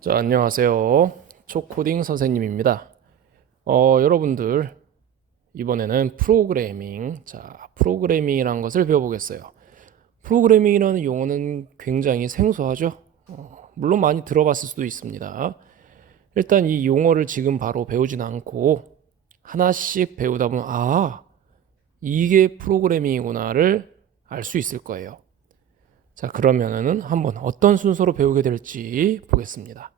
자, 안녕하세요. 초코딩 선생님입니다. 여러분들, 이번에는 프로그래밍이라는 것을 배워보겠어요. 프로그래밍이라는 용어는 굉장히 생소하죠? 물론 많이 들어봤을 수도 있습니다. 일단 이 용어를 지금 바로 배우진 않고 하나씩 배우다 보면, 이게 프로그래밍이구나를 알 수 있을 거예요. 자, 그러면은 한번 어떤 순서로 배우게 될지 보겠습니다.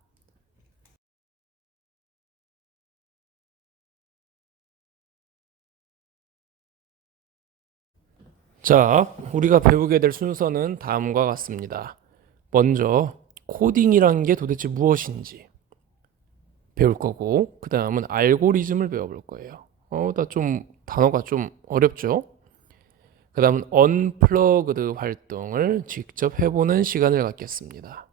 자, 우리가 배우게 될 순서는 다음과 같습니다. 먼저 코딩이란 게 도대체 무엇인지 배울 거고, 그 다음은 알고리즘을 배워볼 거예요. 단어가 좀 어렵죠? 그 다음은 언플러그드 활동을 직접 해보는 시간을 갖겠습니다.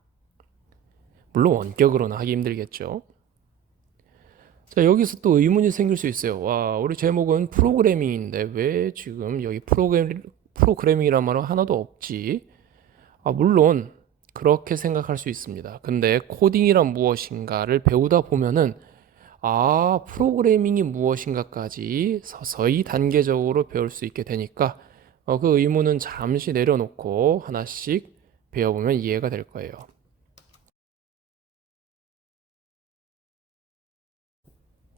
물론 원격으로는 하기 힘들겠죠? 자, 여기서 또 의문이 생길 수 있어요. 와, 우리 제목은 프로그래밍인데 왜 지금 여기 프로그래밍이란 말은 하나도 없지? 물론 그렇게 생각할 수 있습니다. 근데 코딩이란 무엇인가를 배우다 보면은 프로그래밍이 무엇인가까지 서서히 단계적으로 배울 수 있게 되니까 그 의문은 잠시 내려놓고 하나씩 배워보면 이해가 될 거예요.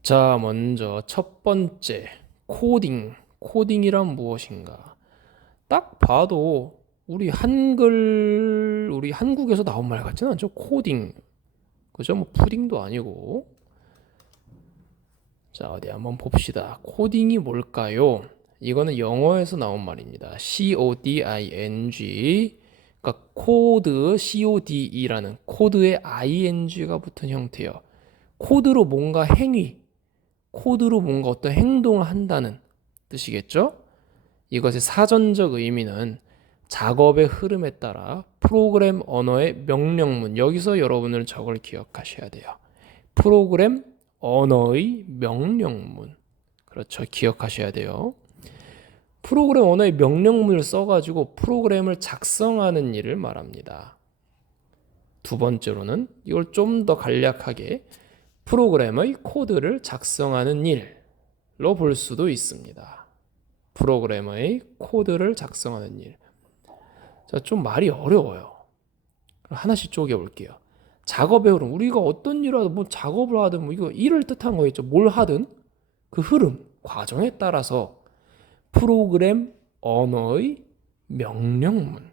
자, 먼저 첫 번째 코딩. 코딩이란 무엇인가? 딱 봐도 우리 한국에서 나온 말 같지는 않죠? 코딩. 그죠? 뭐 푸딩도 아니고. 자, 어디 한번 봅시다. 코딩이 뭘까요? 이거는 영어에서 나온 말입니다. coding. 그러니까 코드, code라는 코드에 ing가 붙은 형태요. 코드로 뭔가 코드로 뭔가 어떤 행동을 한다는 뜻이겠죠? 이것의 사전적 의미는 작업의 흐름에 따라 프로그램 언어의 명령문. 여기서 여러분을 저걸 기억하셔야 돼요. 프로그램 언어의 명령문. 그렇죠. 기억하셔야 돼요. 프로그램 언어의 명령문을 써가지고 프로그램을 작성하는 일을 말합니다. 두 번째로는 이걸 좀 더 간략하게 프로그램의 코드를 작성하는 일로 볼 수도 있습니다. 프로그램의 코드를 작성하는 일. 자, 좀 말이 어려워요. 하나씩 쪼개볼게요. 작업의 흐름. 우리가 어떤 일을 하든, 뭐 작업을 하든, 뭐 이거 일을 뜻한 거겠죠. 뭘 하든 그 흐름, 과정에 따라서 프로그램 언어의 명령문.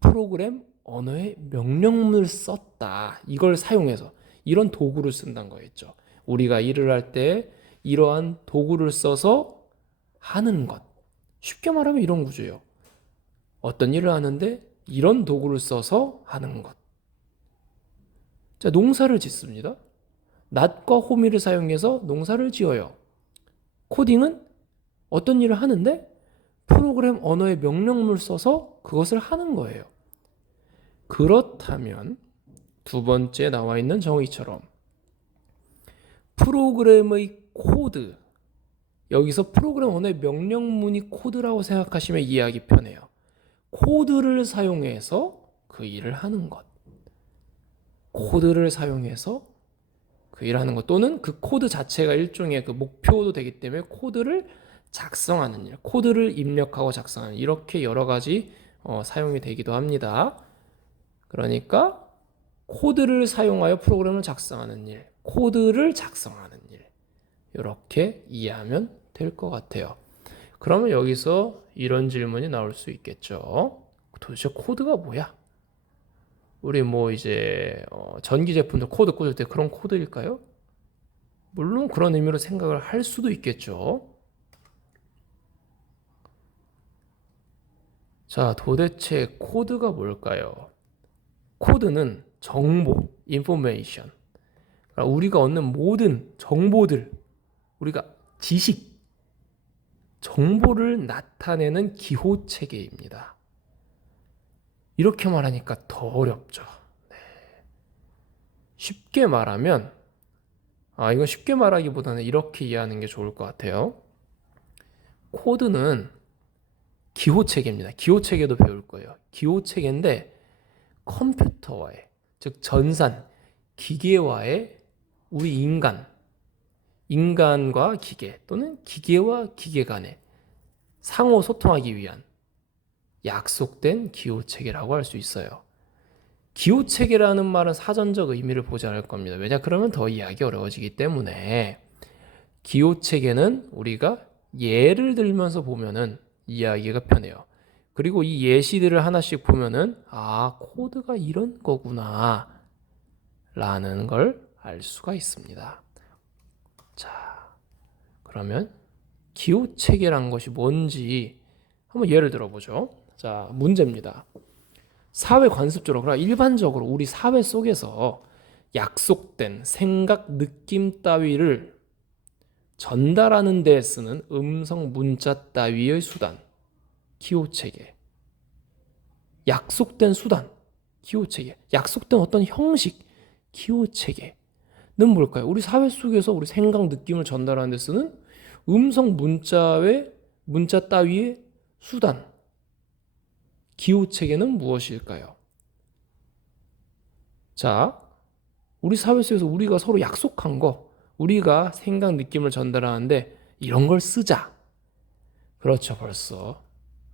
프로그램 언어의 명령문을 썼다. 이걸 사용해서 이런 도구를 쓴다는 거겠죠. 우리가 일을 할 때 이러한 도구를 써서 하는 것. 쉽게 말하면 이런 구조예요. 어떤 일을 하는데 이런 도구를 써서 하는 것. 자, 농사를 짓습니다. 낫과 호미를 사용해서 농사를 지어요. 코딩은 어떤 일을 하는데 프로그램 언어의 명령문을 써서 그것을 하는 거예요. 그렇다면 두 번째 나와 있는 정의처럼 프로그램의 코드, 여기서 프로그램 언어의 명령문이 코드라고 생각하시면 이해하기 편해요. 코드를 사용해서 그 일을 하는 것. 코드를 사용해서 그 일하는 것 또는 그 코드 자체가 일종의 그 목표도 되기 때문에 코드를 작성하는 일, 코드를 입력하고 작성하는 일, 이렇게 여러 가지 사용이 되기도 합니다. 그러니까 코드를 사용하여 프로그램을 작성하는 일, 코드를 작성하는 일, 이렇게 이해하면 될 것 같아요. 그러면 여기서 이런 질문이 나올 수 있겠죠. 도대체 코드가 뭐야? 우리 뭐 이제 전기 제품들 코드 꽂을 때 그런 코드일까요? 물론 그런 의미로 생각을 할 수도 있겠죠. 자, 도대체 코드가 뭘까요? 코드는 정보, information. 그러니까 우리가 얻는 모든 정보들, 우리가 지식, 정보를 나타내는 기호 체계입니다. 이렇게 말하니까 더 어렵죠. 쉽게 말하면, 이건 쉽게 말하기보다는 이렇게 이해하는 게 좋을 것 같아요. 코드는 기호 체계입니다. 기호 체계도 배울 거예요. 기호 체계인데 컴퓨터와의 즉 전산, 기계와의 우리 인간과 기계 또는 기계와 기계 간의 상호 소통하기 위한 약속된 기호체계라고 할 수 있어요. 기호체계라는 말은 사전적 의미를 보지 않을 겁니다. 왜냐? 그러면 더 이해하기 어려워지기 때문에 기호체계는 우리가 예를 들면서 보면은 이해하기가 편해요. 그리고 이 예시들을 하나씩 보면은 코드가 이런 거구나 라는 걸 알 수가 있습니다. 자, 그러면 기호체계란 것이 뭔지 한번 예를 들어보죠. 자, 문제입니다. 사회 관습적으로, 그러나 일반적으로 우리 사회 속에서 약속된 생각, 느낌 따위를 전달하는 데 쓰는 음성 문자 따위의 수단, 기호체계. 약속된 수단, 기호체계. 약속된 어떤 형식, 기호체계는 뭘까요? 우리 사회 속에서 우리 생각, 느낌을 전달하는 데 쓰는 음성 문자 따위의 수단, 기호체계는 무엇일까요? 자, 우리 사회 속에서 우리가 서로 약속한 거, 우리가 생각, 느낌을 전달하는데 이런 걸 쓰자. 그렇죠, 벌써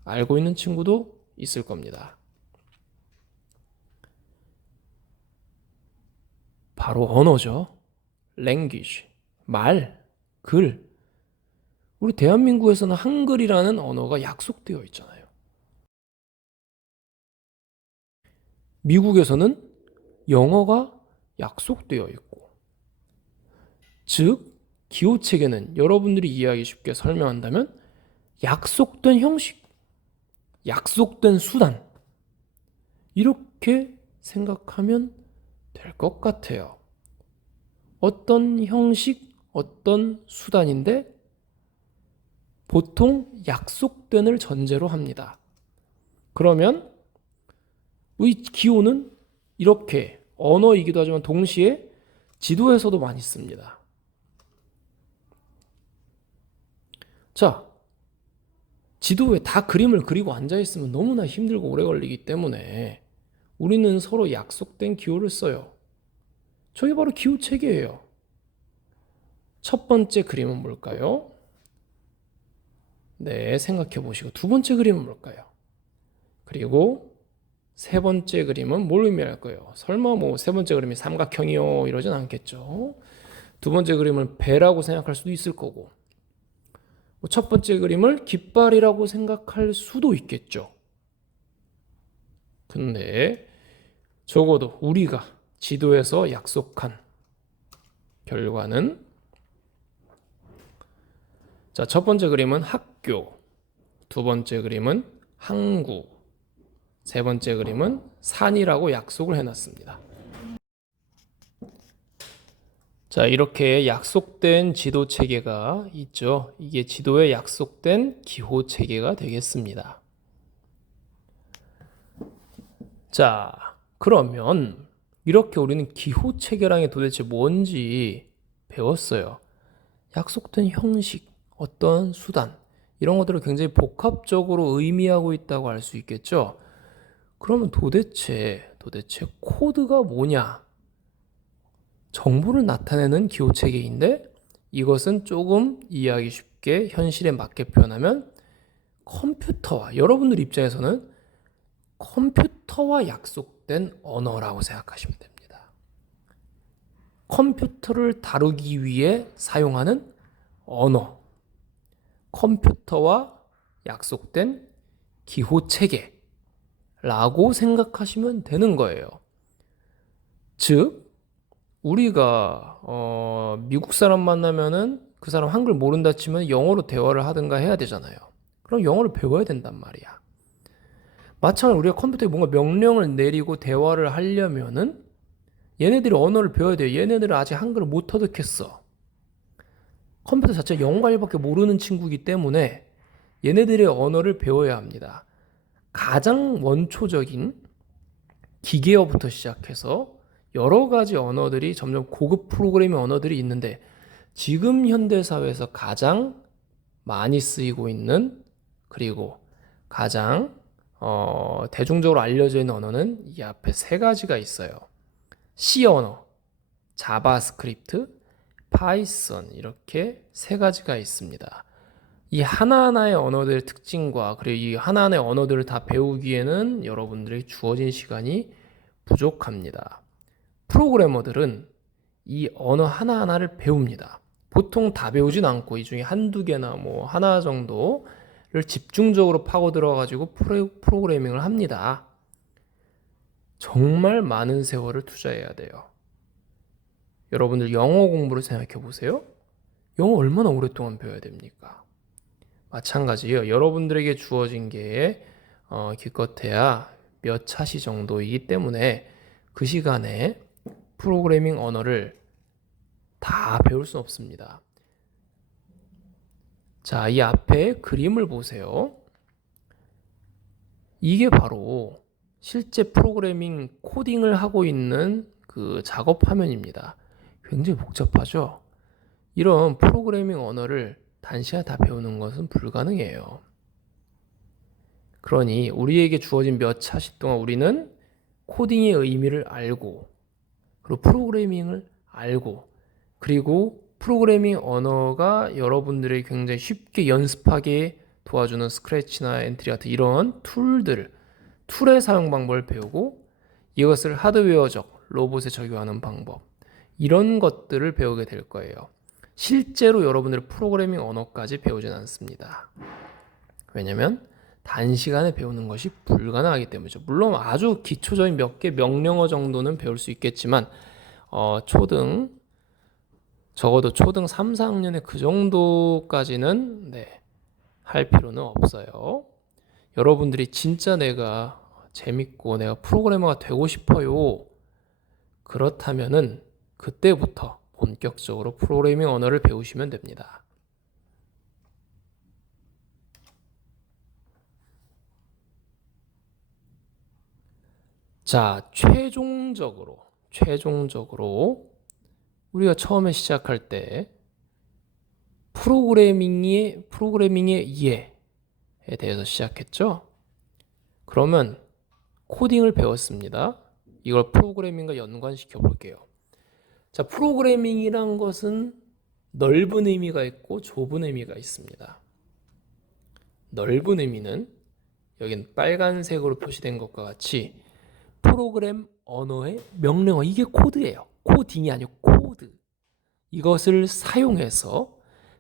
알고 있는 친구도 있을 겁니다. 바로 언어죠. language, 말, 글. 우리 대한민국에서는 한글이라는 언어가 약속되어 있잖아요. 미국에서는 영어가 약속되어 있고, 즉 기호체계는 여러분들이 이해하기 쉽게 설명한다면 약속된 형식, 약속된 수단, 이렇게 생각하면 될 것 같아요. 어떤 형식, 어떤 수단인데 보통 약속된을 전제로 합니다. 그러면 의 기호는 이렇게 언어이기도 하지만 동시에 지도에서도 많이 씁니다. 자, 지도에 다 그림을 그리고 앉아있으면 너무나 힘들고 오래 걸리기 때문에 우리는 서로 약속된 기호를 써요. 저게 바로 기호 체계예요. 첫 번째 그림은 뭘까요? 네, 생각해 보시고 두 번째 그림은 뭘까요? 그리고 세 번째 그림은 뭘 의미할까요? 설마 뭐 세 번째 그림이 삼각형이요 이러진 않겠죠. 두 번째 그림을 배라고 생각할 수도 있을 거고, 첫 번째 그림을 깃발이라고 생각할 수도 있겠죠. 근데 적어도 우리가 지도에서 약속한 결과는, 자, 첫 번째 그림은 학교, 두 번째 그림은 항구, 세 번째 그림은 산이라고 약속을 해놨습니다. 자, 이렇게 약속된 지도 체계가 있죠. 이게 지도에 약속된 기호 체계가 되겠습니다. 자, 그러면 이렇게 우리는 기호 체계란 게 도대체 뭔지 배웠어요. 약속된 형식, 어떤 수단, 이런 것들을 굉장히 복합적으로 의미하고 있다고 할 수 있겠죠. 그러면 도대체 코드가 뭐냐? 정보를 나타내는 기호 체계인데 이것은 조금 이해하기 쉽게 현실에 맞게 표현하면 컴퓨터와, 여러분들 입장에서는 컴퓨터와 약속된 언어라고 생각하시면 됩니다. 컴퓨터를 다루기 위해 사용하는 언어, 컴퓨터와 약속된 기호 체계라고 생각하시면 되는 거예요. 즉 우리가 미국 사람 만나면은 그 사람 한글 모른다 치면 영어로 대화를 하든가 해야 되잖아요. 그럼 영어를 배워야 된단 말이야. 마찬가지로 우리가 컴퓨터에 뭔가 명령을 내리고 대화를 하려면은 얘네들이 언어를 배워야 돼요. 얘네들은 아직 한글을 못 터득했어. 컴퓨터 자체가 영어가 1밖에 모르는 친구이기 때문에 얘네들의 언어를 배워야 합니다. 가장 원초적인 기계어부터 시작해서 여러 가지 언어들이 점점 고급 프로그래밍 언어들이 있는데 지금 현대사회에서 가장 많이 쓰이고 있는, 그리고 가장 대중적으로 알려져 있는 언어는 이 앞에 세 가지가 있어요. C 언어, 자바스크립트, 파이썬 이렇게 세 가지가 있습니다. 이 하나하나의 언어들의 특징과 그리고 이 하나하나의 언어들을 다 배우기에는 여러분들이 주어진 시간이 부족합니다. 프로그래머들은 이 언어 하나하나를 배웁니다. 보통 다 배우진 않고 이 중에 한두 개나 뭐 하나 정도를 집중적으로 파고 들어가지고 프로그래밍을 합니다. 정말 많은 세월을 투자해야 돼요. 여러분들 영어 공부를 생각해 보세요. 영어 얼마나 오랫동안 배워야 됩니까? 마찬가지예요. 여러분들에게 주어진 게 기껏해야 몇 차시 정도이기 때문에 그 시간에 프로그래밍 언어를 다 배울 수 없습니다. 자, 이 앞에 그림을 보세요. 이게 바로 실제 프로그래밍 코딩을 하고 있는 그 작업 화면입니다. 굉장히 복잡하죠? 이런 프로그래밍 언어를 단시간에 다 배우는 것은 불가능해요. 그러니 우리에게 주어진 몇 차시 동안 우리는 코딩의 의미를 알고 그리고 프로그래밍을 알고 그리고 프로그래밍 언어가 여러분들이 굉장히 쉽게 연습하게 도와주는 스크래치나 엔트리 같은 이런 툴의 사용 방법을 배우고 이것을 하드웨어적 로봇에 적용하는 방법 이런 것들을 배우게 될 거예요. 실제로 여러분들의 프로그래밍 언어까지 배우진 않습니다. 왜냐면 단시간에 배우는 것이 불가능하기 때문이죠. 물론 아주 기초적인 몇 개 명령어 정도는 배울 수 있겠지만 적어도 초등 3, 4학년에 그 정도까지는 할 필요는 없어요. 여러분들이 진짜 내가 재밌고 내가 프로그래머가 되고 싶어요. 그렇다면은 그때부터 본격적으로 프로그래밍 언어를 배우시면 됩니다. 자, 최종적으로 우리가 처음에 시작할 때 프로그래밍의 이해에 대해서 시작했죠. 그러면 코딩을 배웠습니다. 이걸 프로그래밍과 연관시켜 볼게요. 자, 프로그래밍이란 것은 넓은 의미가 있고 좁은 의미가 있습니다. 넓은 의미는 여긴 빨간색으로 표시된 것과 같이 프로그램 언어의 명령어, 이게 코드예요. 코딩이 아니고 코드. 이것을 사용해서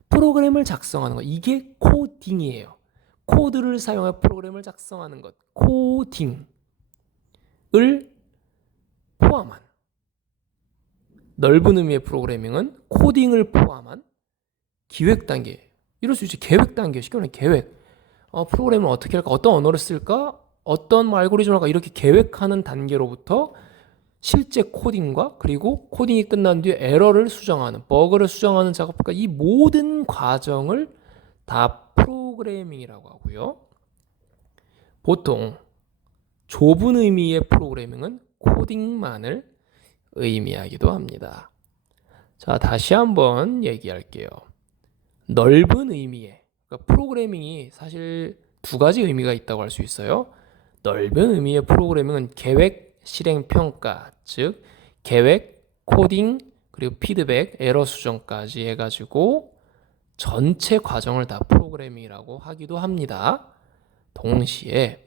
프로그램을 작성하는 것, 이게 코딩이에요. 코드를 사용해 프로그램을 작성하는 것, 코딩을 포함한 넓은 의미의 프로그래밍은 코딩을 포함한 기획 단계. 이럴 수 있지. 계획 단계. 쉽게 말하면 계획. 프로그램을 어떻게 할까? 어떤 언어를 쓸까? 어떤 알고리즘을 할까? 이렇게 계획하는 단계로부터 실제 코딩과 그리고 코딩이 끝난 뒤에 에러를 수정하는, 버그를 수정하는 작업과 이 모든 과정을 다 프로그래밍이라고 하고요. 보통 좁은 의미의 프로그래밍은 코딩만을 의미하기도 합니다. 자, 다시 한번 얘기할게요. 넓은 의미의, 그러니까 프로그래밍이 사실 두 가지 의미가 있다고 할 수 있어요. 넓은 의미의 프로그래밍은 계획, 실행, 평가, 즉 계획, 코딩, 그리고 피드백, 에러 수정까지 해가지고 전체 과정을 다 프로그래밍이라고 하기도 합니다. 동시에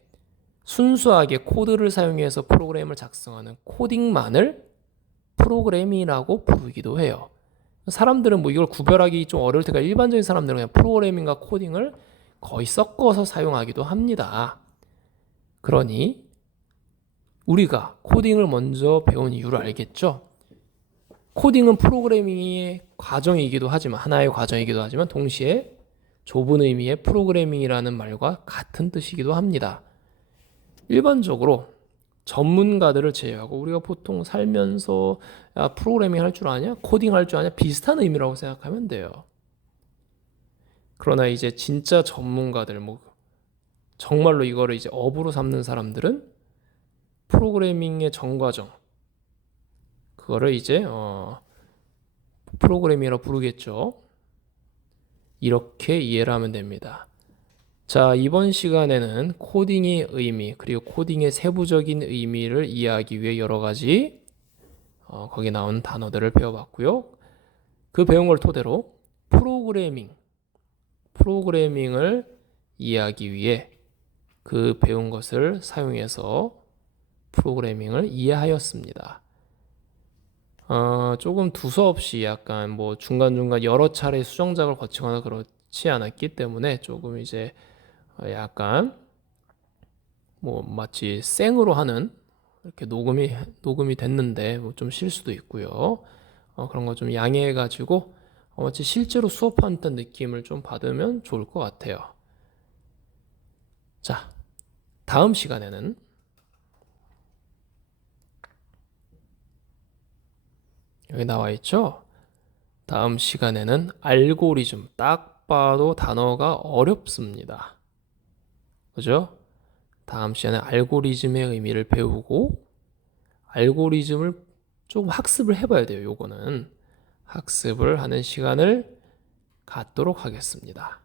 순수하게 코드를 사용해서 프로그램을 작성하는 코딩만을 프로그래밍이라고 부르기도 해요. 사람들은 뭐 이걸 구별하기 좀 어려울 테니까 일반적인 사람들은 그냥 프로그래밍과 코딩을 거의 섞어서 사용하기도 합니다. 그러니 우리가 코딩을 먼저 배운 이유를 알겠죠? 코딩은 프로그래밍의 과정이기도 하지만 하나의 과정이기도 하지만 동시에 좁은 의미의 프로그래밍이라는 말과 같은 뜻이기도 합니다. 일반적으로 전문가들을 제외하고 우리가 보통 살면서 야, 프로그래밍 할 줄 아냐? 코딩 할 줄 아냐? 비슷한 의미라고 생각하면 돼요. 그러나 이제 진짜 전문가들, 뭐 정말로 이거를 이제 업으로 삼는 사람들은 프로그래밍의 전과정, 그거를 이제 프로그래밍이라고 부르겠죠. 이렇게 이해를 하면 됩니다. 자, 이번 시간에는 코딩의 의미 그리고 코딩의 세부적인 의미를 이해하기 위해 여러 가지 거기 나온 단어들을 배워봤고요. 그 배운 걸 토대로 프로그래밍을 이해하기 위해 그 배운 것을 사용해서 프로그래밍을 이해하였습니다. 조금 두서없이 약간 뭐 중간중간 여러 차례 수정작을 거치거나 그렇지 않았기 때문에 조금 이제 약간 뭐 마치 생으로 하는 이렇게 녹음이 됐는데 뭐 좀 실수도 있고요. 그런 거 좀 양해해가지고 마치 실제로 수업하는 듯한 느낌을 좀 받으면 좋을 것 같아요. 자, 다음 시간에는 여기 나와 있죠? 다음 시간에는 알고리즘, 딱 봐도 단어가 어렵습니다. 그죠? 다음 시간에 알고리즘의 의미를 배우고 알고리즘을 조금 학습을 해봐야 돼요. 요거는 학습을 하는 시간을 갖도록 하겠습니다.